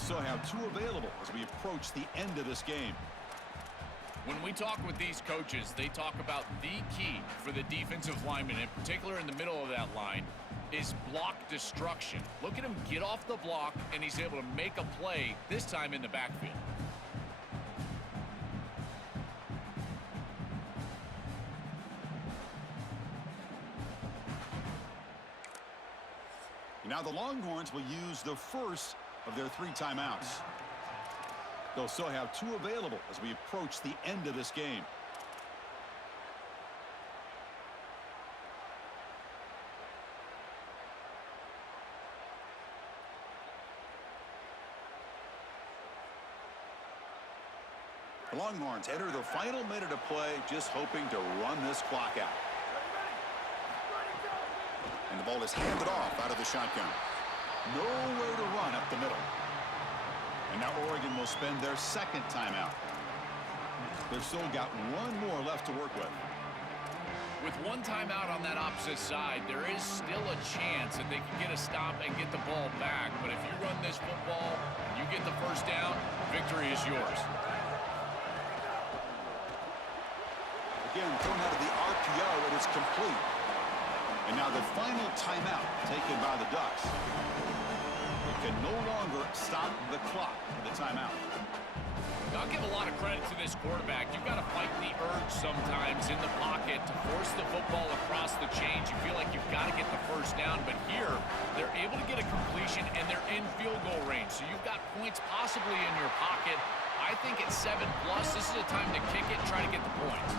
still have two available as we approach the end of this game. When we talk with these coaches, they talk about the key for the defensive lineman, in particular in the middle of that line, is block destruction. Look at him get off the block, and he's able to make a play, this time in the backfield. Now the Longhorns will use the first of their 3 timeouts. They'll still have 2 available as we approach the end of this game. The Longhorns enter the final minute of play, just hoping to run this clock out. And the ball is handed off out of the shotgun. Nowhere to run up the middle. And now Oregon will spend their second timeout. They've still got 1 more left to work with. With 1 timeout on that opposite side, there is still a chance that they can get a stop and get the ball back. But if you run this football and you get the first down, victory is yours. Again, thrown out of the RPO, and it's complete. And now the final timeout taken by the Ducks. It can no longer stop the clock for the timeout. I'll give a lot of credit to this quarterback. You've got to fight the urge sometimes in the pocket to force the football across the chains. You feel like you've got to get the first down, but here they're able to get a completion and they're in field goal range. So you've got points possibly in your pocket. I think at 7+, this is a time to kick it and try to get the points.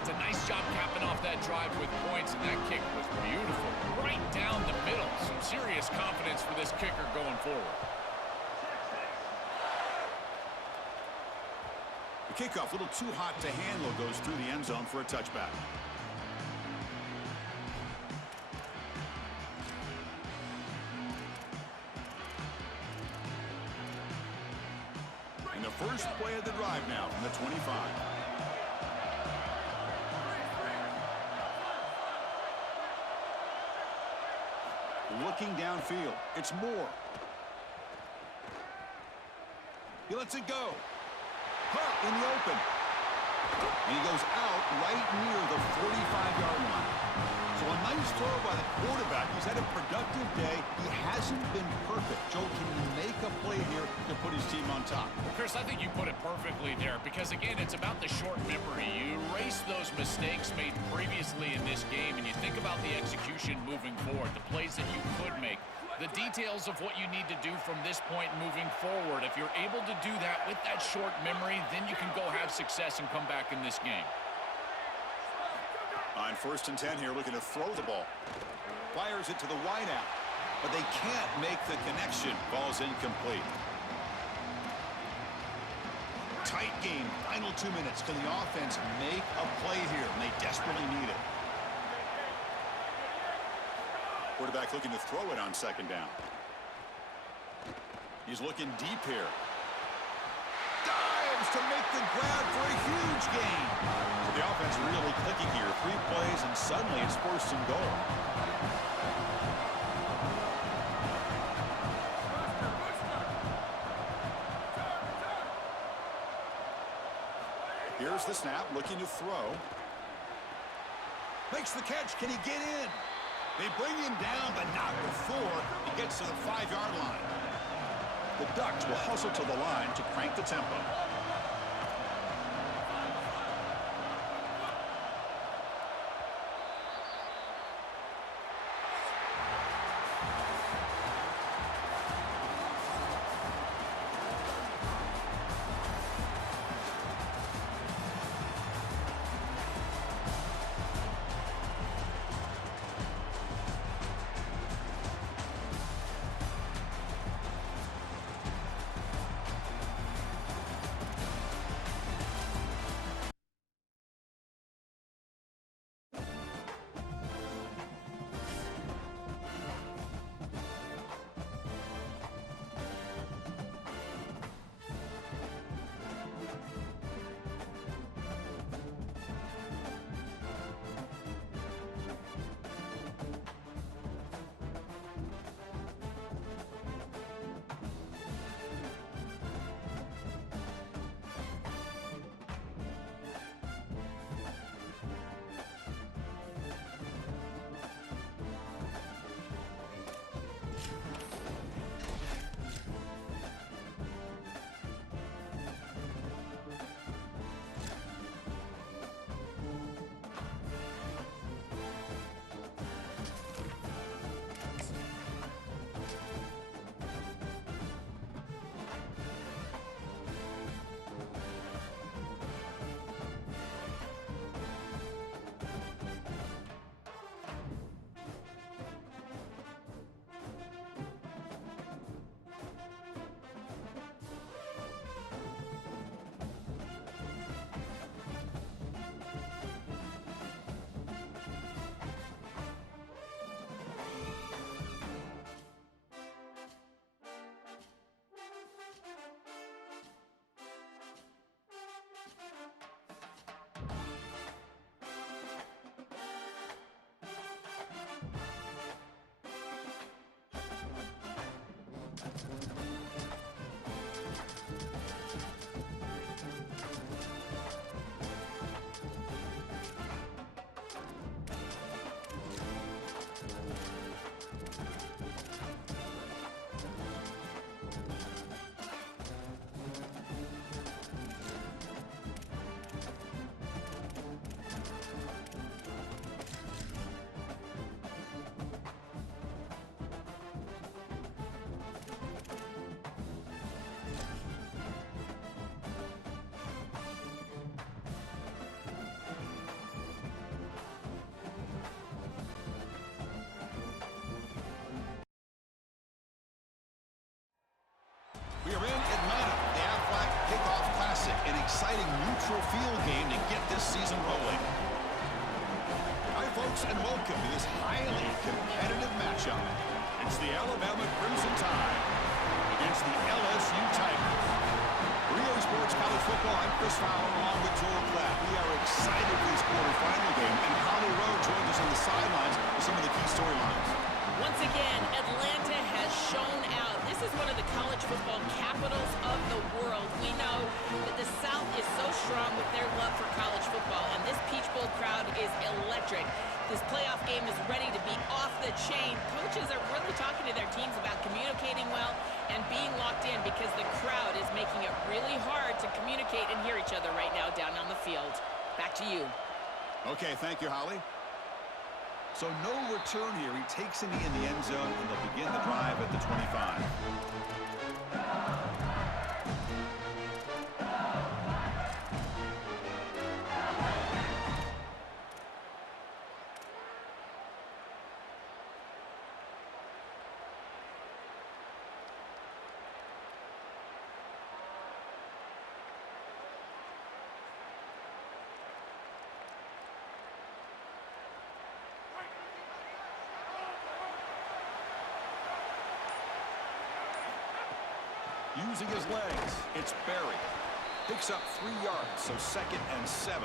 It's a nice job capping off that drive with points, and that kick was beautiful. Right down the middle. Some serious confidence for this kicker going forward. The kickoff, a little too hot to handle, goes through the end zone for a touchback. And the first play of the drive now from the 25. Looking downfield. It's Moore. He lets it go. Hurt in the open. And he goes out right near the 45-yard line. So a nice throw by the quarterback. He's had a productive day. He hasn't been perfect. Joe, can he make a play here to put his team on top? Well, Chris, I think you put it perfectly there because, again, it's about the short memory. You erase those mistakes made previously in this game, and you think about the execution moving forward, the plays that you could make, the details of what you need to do from this point moving forward. If you're able to do that with that short memory, then you can go have success and come back in this game. On 1st and 10 here, looking to throw the ball. Fires it to the wideout, but they can't make the connection. Ball's incomplete. Tight game, final 2 minutes. Can the offense make a play here? And they desperately need it. Quarterback looking to throw it on 2nd down. He's looking deep here. Dives to make the grab for a huge gain. So the offense really clicking here. 3 plays, and suddenly it's 1st and goal. Here's the snap, looking to throw. Makes the catch. Can he get in? They bring him down, but not before he gets to the 5-yard line. The Ducks will hustle to the line to crank the tempo. We are in Atlanta, the Aflac Kickoff Classic, an exciting neutral field game to get this season rolling. Hi, folks, and welcome to this highly competitive matchup. It's the Alabama Crimson Tide against the LSU Tigers. Rio Sports College Football, I'm Chris Fowler along with Joel Klatt. We are excited for this quarterfinal game, and Holly Rowe joins us on the sidelines with some of the key storylines. Once again, Atlanta has shown out. This is one of the college football capitals of the world. We know that the South is so strong with their love for college football, and this Peach Bowl crowd is electric. This playoff game is ready to be off the chain. Coaches are really talking to their teams about communicating well and being locked in because the crowd is making it really hard to communicate and hear each other right now down on the field. Back to you. Okay, thank you, Holly. So no return here. He takes it in the end zone, and they'll begin the drive at the 25. Using his legs, it's Berry. Picks up 3 yards, so 2nd and 7.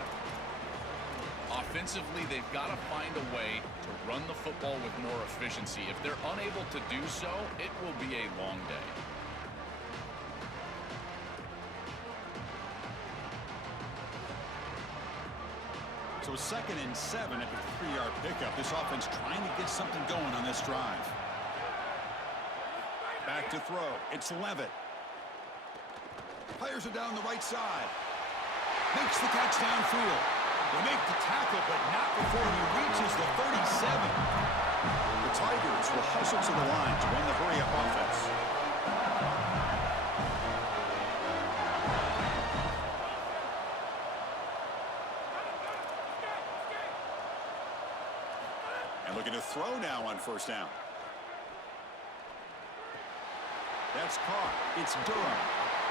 Offensively, they've got to find a way to run the football with more efficiency. If they're unable to do so, it will be a long day. So 2nd and 7 at the 3-yard pickup. This offense trying to get something going on this drive. Back to throw. It's Levitt. Players are down the right side. Makes the catch downfield. They make the tackle, but not before he reaches the 37. The Tigers will hustle to the line to run the hurry-up offense. And looking to throw now on 1st down. That's caught. It's Durham.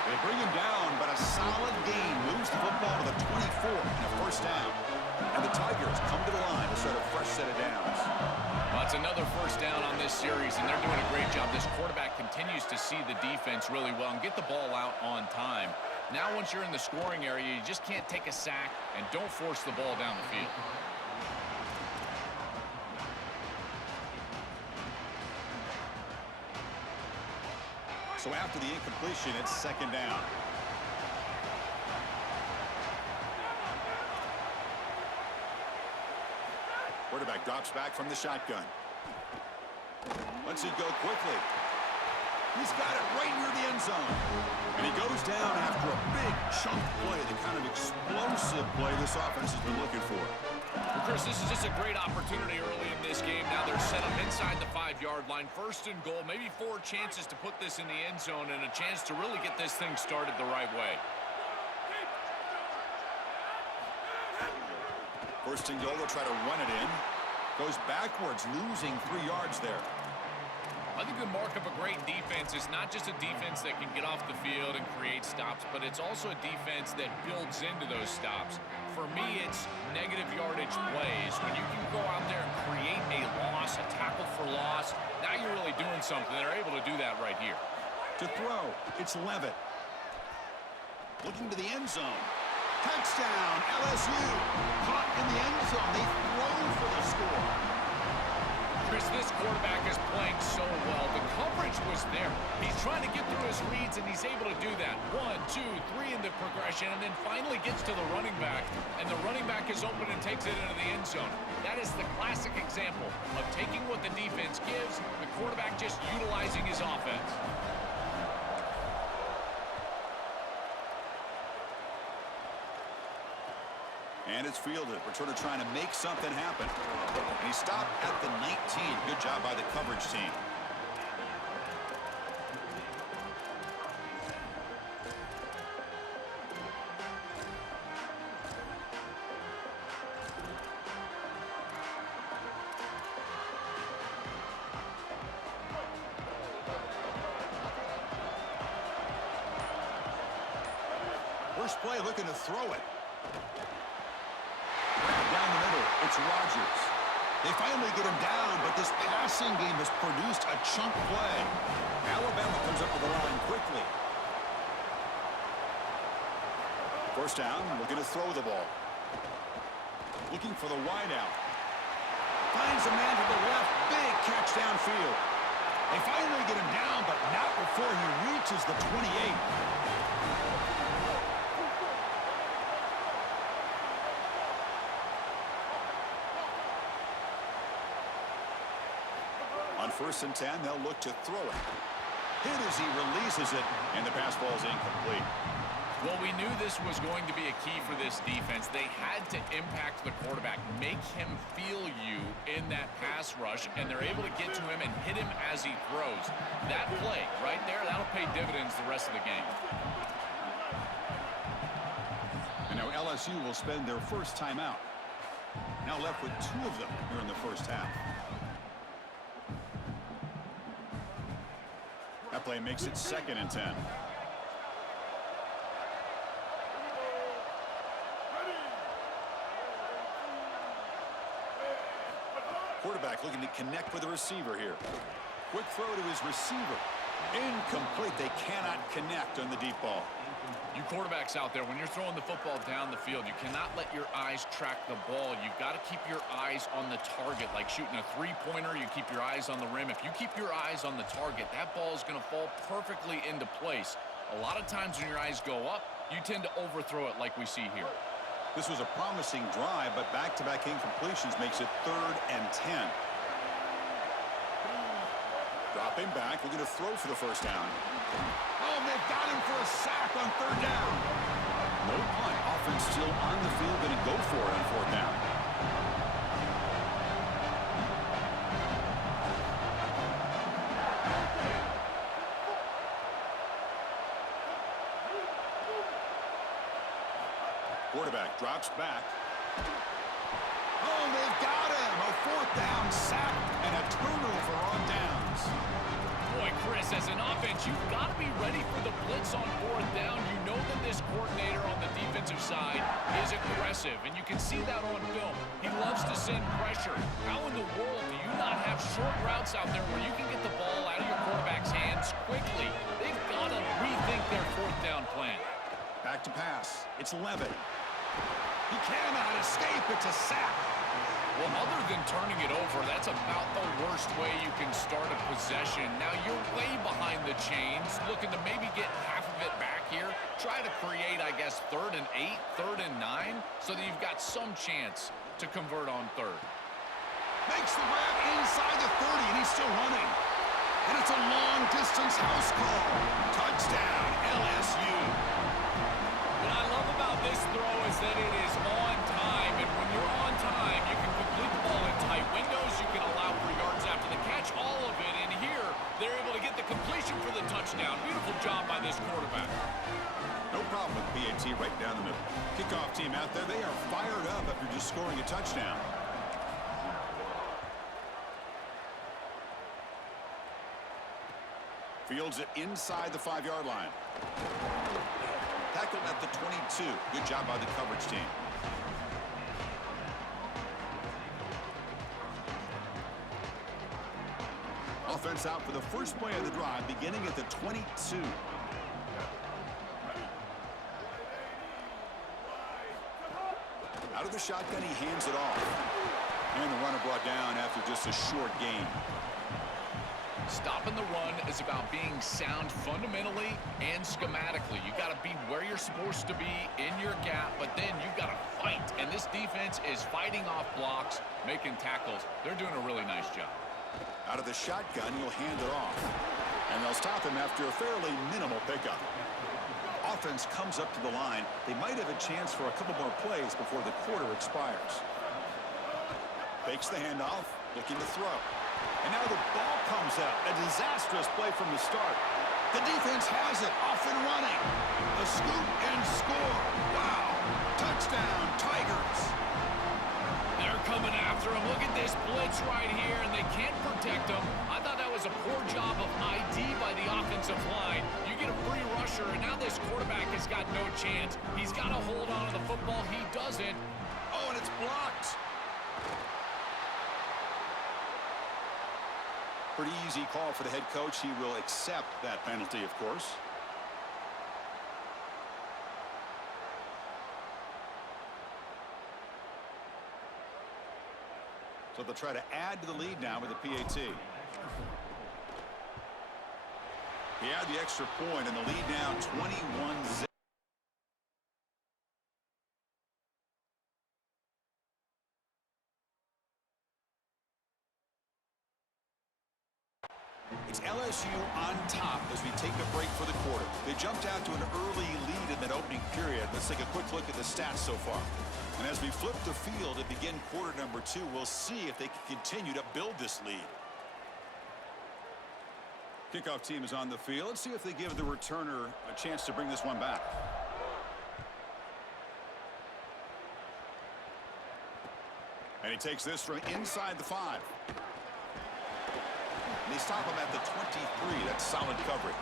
They bring him down, but a solid gain moves the football to the 24 and a 1st down. And the Tigers come to the line to start a fresh set of downs. Well, it's another 1st down on this series, and they're doing a great job. This quarterback continues to see the defense really well and get the ball out on time. Now, once you're in the scoring area, you just can't take a sack and don't force the ball down the field. So after the incompletion, it's 2nd down. Quarterback drops back from the shotgun. Lets it go quickly. He's got it right near the end zone. And he goes down after a big chunk play, the kind of explosive play this offense has been looking for. Well, Chris, this is just a great opportunity early in this game. Now they're set up inside the 5-yard line. 1st and goal, maybe 4 chances to put this in the end zone and a chance to really get this thing started the right way. 1st and goal, they'll try to run it in. Goes backwards, losing 3 yards there. I think the mark of a great defense is not just a defense that can get off the field and create stops, but it's also a defense that builds into those stops. For me, it's negative yardage plays. When you can go out there and create a loss, a tackle for loss, now you're really doing something. They're able to do that right here. To throw, it's Levitt. Looking to the end zone. Touchdown, LSU. Caught in the end zone. They throw for the score. Chris, this quarterback is playing so well. The coverage was there. He's trying to get through his reads, and he's able to do that. 1, 2, 3 in the progression, and then finally gets to the running back, and the running back is open and takes it into the end zone. That is the classic example of taking what the defense gives, the quarterback just utilizing his offense. And it's fielded. Returner trying to make something happen. And he stopped at the 19. Good job by the coverage team. First play looking to throw it. Down the middle, it's Rodgers. They finally get him down, but this passing game has produced a chunk play. Alabama comes up with the line quickly. First down, looking to throw the ball. Looking for the wideout. Finds a man to the left, big catch downfield. They finally get him down, but not before he reaches the 28. On 1st and 10, they'll look to throw it. Hit as he releases it, and the pass ball is incomplete. Well, we knew this was going to be a key for this defense. They had to impact the quarterback, make him feel you in that pass rush, and they're able to get to him and hit him as he throws. That play right there, that'll pay dividends the rest of the game. And now LSU will spend their first timeout. Now left with 2 of them here in the first half. That play makes it 2nd and 10. Quarterback looking to connect with the receiver here. Quick throw to his receiver. Incomplete. They cannot connect on the deep ball. You quarterbacks out there, when you're throwing the football down the field, you cannot let your eyes track the ball. You've got to keep your eyes on the target. Like shooting a three-pointer, you keep your eyes on the rim. If you keep your eyes on the target, that ball is going to fall perfectly into place. A lot of times when your eyes go up, you tend to overthrow it like we see here. This was a promising drive, but back-to-back incompletions makes it 3rd and 10. Dropping back, looking to throw for the first down. Oh, they've got him for a sack on 3rd down. No punt. Offense still on the field, going to go for it on 4th down. Quarterback drops back. Oh, they've got him. A 4th down sack and a turnover on downs. Boy, Chris, as an offense, you've got to be ready for the blitz on 4th down. You know that this coordinator on the defensive side is aggressive, and you can see that on film. He loves to send pressure. How in the world do you not have short routes out there where you can get the ball out of your quarterback's hands quickly? They've got to rethink their 4th down plan. Back to pass. It's Levitt. He cannot escape. It's a sack. Well, other than turning it over, that's about the worst way you can start a possession. Now, you're way behind the chains, looking to maybe get half of it back here. Try to create, I guess, 3rd and 8, 3rd and 9, so that you've got some chance to convert on 3rd. Makes the grab inside the 30, and he's still running. And it's a long-distance house call. Touchdown, LSU. What I love about this throw is that it is on time, and when you're on time, you can complete the ball in tight windows. You can allow for yards after the catch, all of it. And here, they're able to get the completion for the touchdown. Beautiful job by this quarterback. No problem with PAT right down the middle. Kickoff team out there, they are fired up after just scoring a touchdown. Fields it inside the 5-yard line. Tackled at the 22. Good job by the coverage team. Offense out for the first play of the drive, beginning at the 22. Out of the shotgun, he hands it off. And the runner brought down after just a short gain. Stopping the run is about being sound fundamentally and schematically. You got to be where you're supposed to be in your gap, but then you got to fight. And this defense is fighting off blocks, making tackles. They're doing a really nice job. Out of the shotgun, he'll hand it off. And they'll stop him after a fairly minimal pickup. Offense comes up to the line. They might have a chance for a couple more plays before the quarter expires. Fakes the handoff, looking to throw. And now the ball comes out. A disastrous play from the start. The defense has it, off and running. A scoop and score. Wow. Touchdown, Tigers. They're coming after him. Look at this blitz right here, and they can't protect him. I thought that was a poor job of ID by the offensive line. You get a free rusher, and now this quarterback has got no chance. He's got to hold on to the football. He doesn't. Oh, and it's blocked. Pretty easy call for the head coach. He will accept that penalty, of course. So they'll try to add to the lead now with the PAT. He had the extra point, and the lead now 21-0. It's LSU on top as we take a break for the quarter. They jumped out to an early lead in that opening period. Let's take a quick look at the stats so far. And as we flip the field and begin quarter number 2, we'll see if they can continue to build this lead. Kickoff team is on the field. Let's see if they give the returner a chance to bring this one back. And he takes this from inside the 5. And they stop him at the 23. That's solid coverage.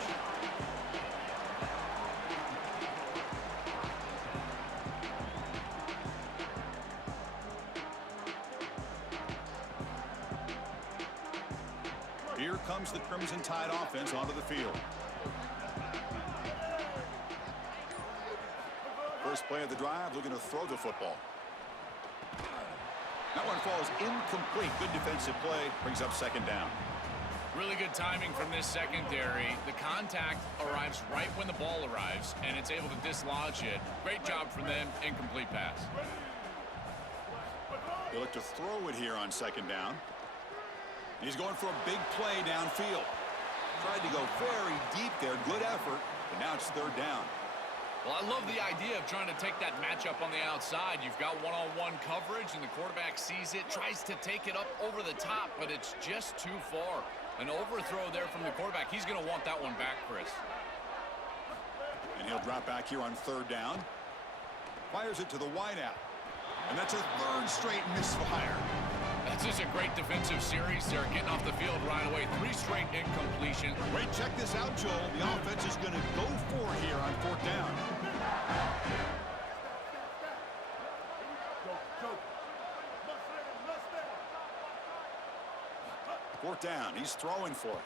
Here comes the Crimson Tide offense onto the field. First play of the drive, looking to throw the football. That one falls incomplete. Good defensive play, brings up second down. Really good timing from this secondary. The contact arrives right when the ball arrives, and it's able to dislodge it. Great job from them. Incomplete pass. They look to throw it here on second down. He's going for a big play downfield. Tried to go very deep there. Good effort, but now it's third down. Well, I love the idea of trying to take that matchup on the outside. You've got one-on-one coverage, and the quarterback sees it, tries to take it up over the top, but it's just too far. An overthrow there from the quarterback. He's going to want that one back, Chris. And he'll drop back here on third down. Fires it to the wideout. And that's a third straight misfire. That's just a great defensive series. They're getting off the field right away. 3 straight incompletions. Wait, check this out, Joel. The offense is going to go for it here on fourth down. Fourth down. He's throwing for it.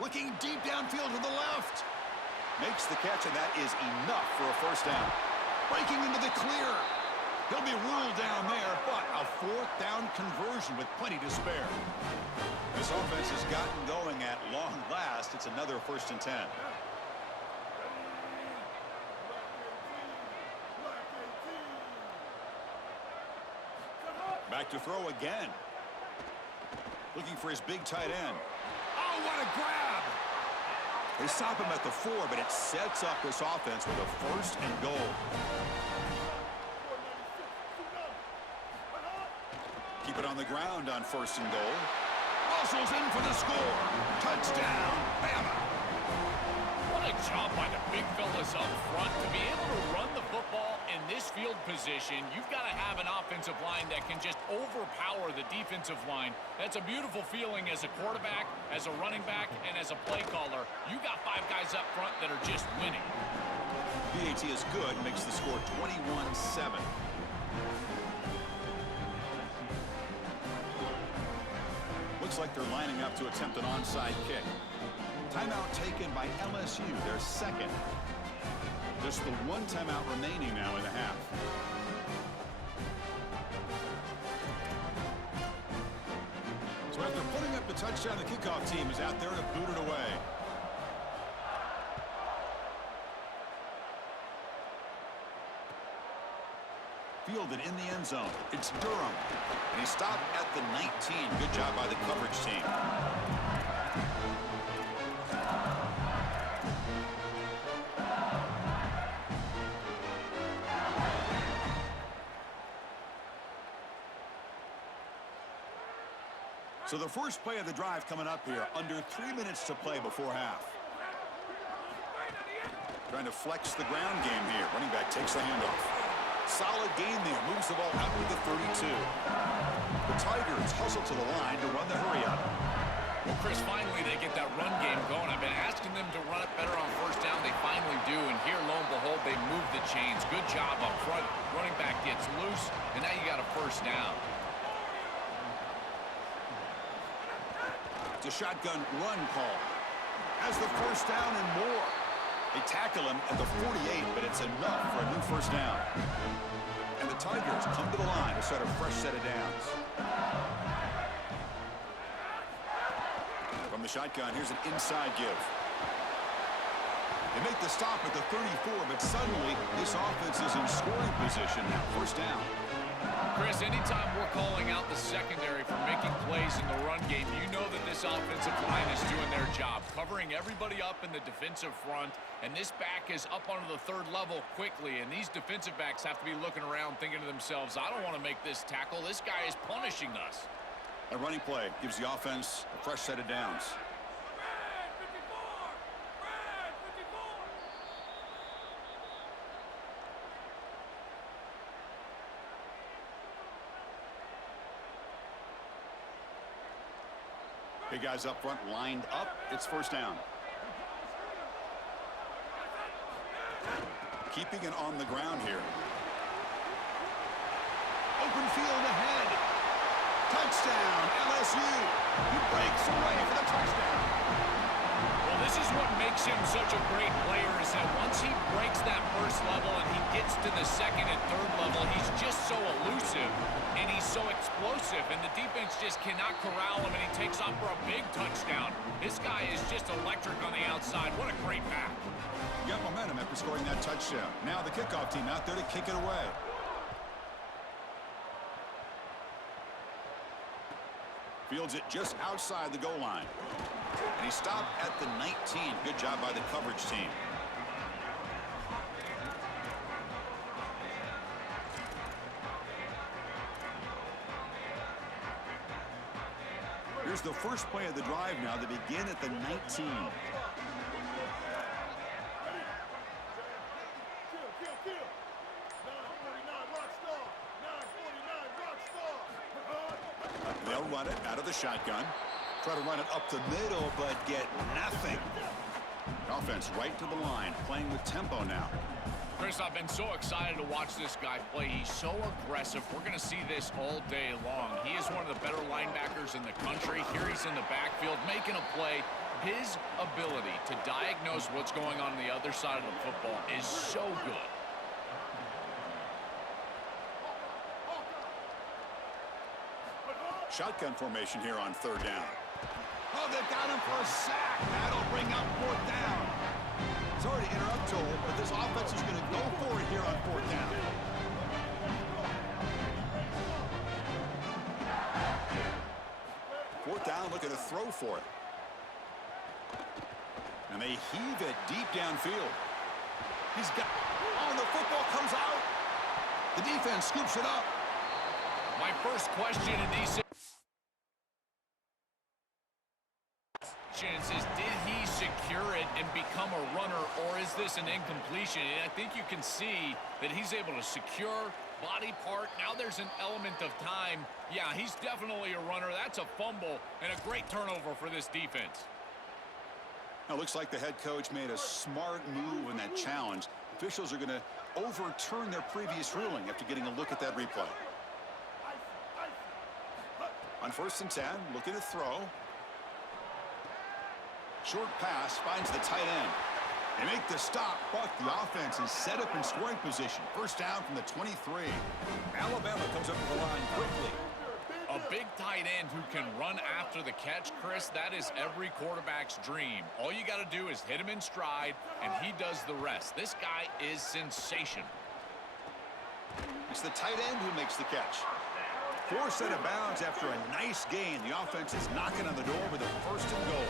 Looking deep downfield to the left. Makes the catch, and that is enough for a first down. Breaking into the clear. He'll be ruled down there, but a fourth down conversion with plenty to spare. This offense has gotten going at long last. It's another 1st and 10. Back to throw again. Looking for his big tight end. Oh, what a grab! They stop him at the 4, but it sets up this offense with a 1st and goal. Keep it on the ground on 1st and goal. Muscles in for the score. Touchdown, Bama. What a job by the big fellas up front. To be able to run the football in this field position, you've got to have an offensive line that can just overpower the defensive line. That's a beautiful feeling as a quarterback, as a running back, and as a play caller. You got 5 guys up front that are just winning. PAT is good, makes the score 21-7. Looks like they're lining up to attempt an onside kick. Timeout taken by LSU, their second. Just the 1 timeout remaining now in the half. the touchdown. The kickoff team is out there to boot it away. Fielded in the end zone. It's Durham. And he stopped at the 19. Good job by the coverage team. So the first play of the drive coming up here. Under 3 minutes to play before half. Trying to flex the ground game here. Running back takes the handoff. Solid gain there. Moves the ball out to the 32. The Tigers hustle to the line to run the hurry up. Well, Chris, finally they get that run game going. I've been asking them to run it better on first down. They finally do. And here, lo and behold, they move the chains. Good job up front. Running back gets loose. And now you got a first down. It's a shotgun run call. Has the first down and more. They tackle him at the 48, but it's enough for a new first down. And the Tigers come to the line to start a fresh set of downs. From the shotgun, here's an inside give. They make the stop at the 34, but suddenly this offense is in scoring position now. First down. Chris, anytime we're calling out the secondary for making plays in the run game, you know that this offensive line is doing their job, covering everybody up in the defensive front, and this back is up onto the third level quickly, and these defensive backs have to be looking around thinking to themselves, I don't want to make this tackle. This guy is punishing us. A running play gives the offense a fresh set of downs. Big guys up front lined up. It's first down. Keeping it on the ground here. Open field ahead. Touchdown, LSU. He breaks away for the touchdown. Well, this is what makes him such a great player is that once he breaks that first level and he gets to the second and third level, he's just so elusive and he's so explosive, and the defense just cannot corral him, and he takes off for a big touchdown. This guy is just electric on the outside. What a great back. You got momentum after scoring that touchdown. Now the kickoff team out there to kick it away. Fields it just outside the goal line. And he stopped at the 19. Good job by the coverage team. Here's the first play of the drive now. They begin at the 19. They'll run it out of the shotgun. Try to run it up the middle, but get nothing. Offense right to the line, playing with tempo now. Chris, I've been so excited to watch this guy play. He's so aggressive. We're going to see this all day long. He is one of the better linebackers in the country. Here he's in the backfield making a play. His ability to diagnose what's going on the other side of the football is so good. Shotgun formation here on third down. Oh, they've got him for a sack. That'll bring up fourth down. Sorry to interrupt, Joel, but this offense is going to go for it here on fourth down. Fourth down, looking to throw for it. And they heave it deep downfield. He's got... Oh, the football comes out. The defense scoops it up. My first question in these is, did he secure it and become a runner, or is this an incompletion? And I think you can see that he's able to secure body part. Now there's an element of time. Yeah, he's definitely a runner. That's a fumble and a great turnover for this defense. Now, looks like the head coach made a smart move in that challenge. Officials are going to overturn their previous ruling after getting a look at that replay. On 1st and 10, looking to throw. Short pass finds the tight end. They make the stop, but the offense is set up in scoring position. First down from the 23. Alabama comes up to the line quickly. A big tight end who can run after the catch, Chris, that is every quarterback's dream. All you got to do is hit him in stride, and he does the rest. This guy is sensational. It's the tight end who makes the catch. Forced out of bounds after a nice gain. The offense is knocking on the door with a 1st and goal.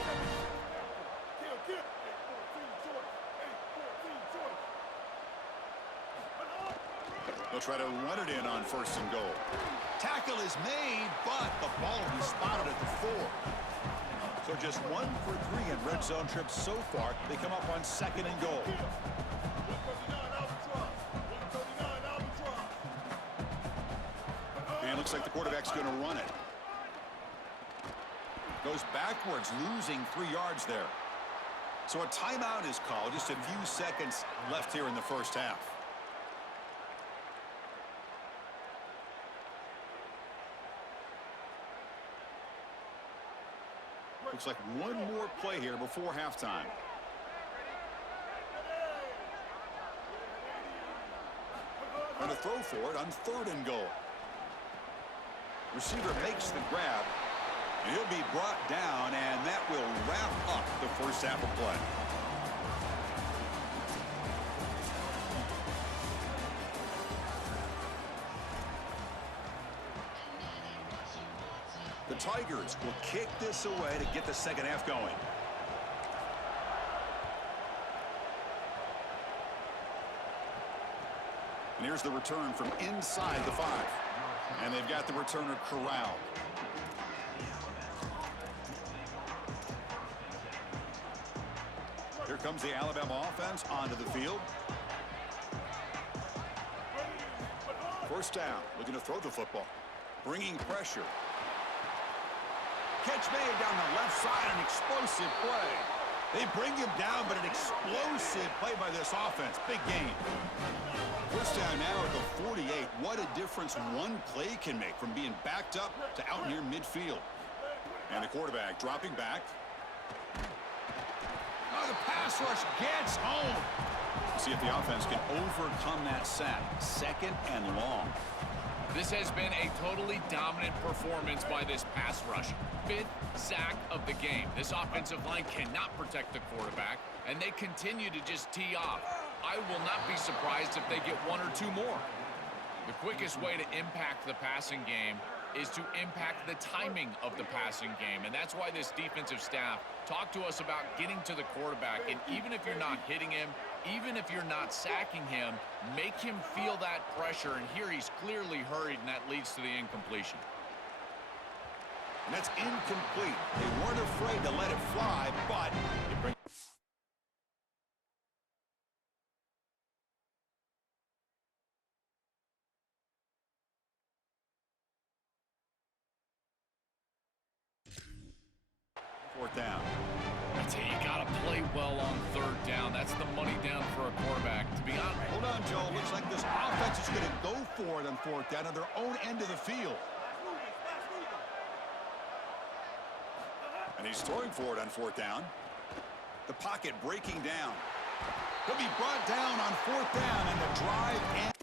They'll try to run it in on 1st and goal. Tackle is made, but the ball will be spotted at the 4. So just 1 for 3 in red zone trips so far. They come up on 2nd and goal. And looks like the quarterback's going to run it. Goes backwards, losing 3 yards there. So a timeout is called. Just a few seconds left here in the first half. Looks like one more play here before halftime. And a throw for it on 3rd and goal. Receiver makes the grab. And he'll be brought down, and that will wrap up the first half of play. The Tigers will kick this away to get the second half going. And here's the return from inside the 5. And they've got the returner corralled. Here comes the Alabama offense onto the field. 1st down, looking to throw the football. Bringing pressure. Catch made down the left side, an explosive play. They bring him down, but an explosive play by this offense. Big gain. 1st down now at the 48. What a difference one play can make from being backed up to out near midfield. And the quarterback dropping back. Oh, the pass rush gets home. See if the offense can overcome that sack. 2nd and long. This has been a totally dominant performance by this pass rush. 5th sack of the game. This offensive line cannot protect the quarterback, and they continue to just tee off. I will not be surprised if they get 1 or 2 more. The quickest way to impact the passing game is to impact the timing of the passing game, and that's why this defensive staff talked to us about getting to the quarterback, and even if you're not hitting him, even if you're not sacking him, make him feel that pressure, and here he's clearly hurried, and that leads to the incompletion. And that's incomplete. They weren't afraid to let it fly, but it brings... Fourth down. I tell you, you got to play well on 3rd down. That's the money down for a quarterback. To be honest. Hold on, Joe. Looks like this offense is going to go for it on 4th down on their own end of the field. And he's throwing for it on 4th down. The pocket breaking down. He'll be brought down on 4th down, and the drive ends.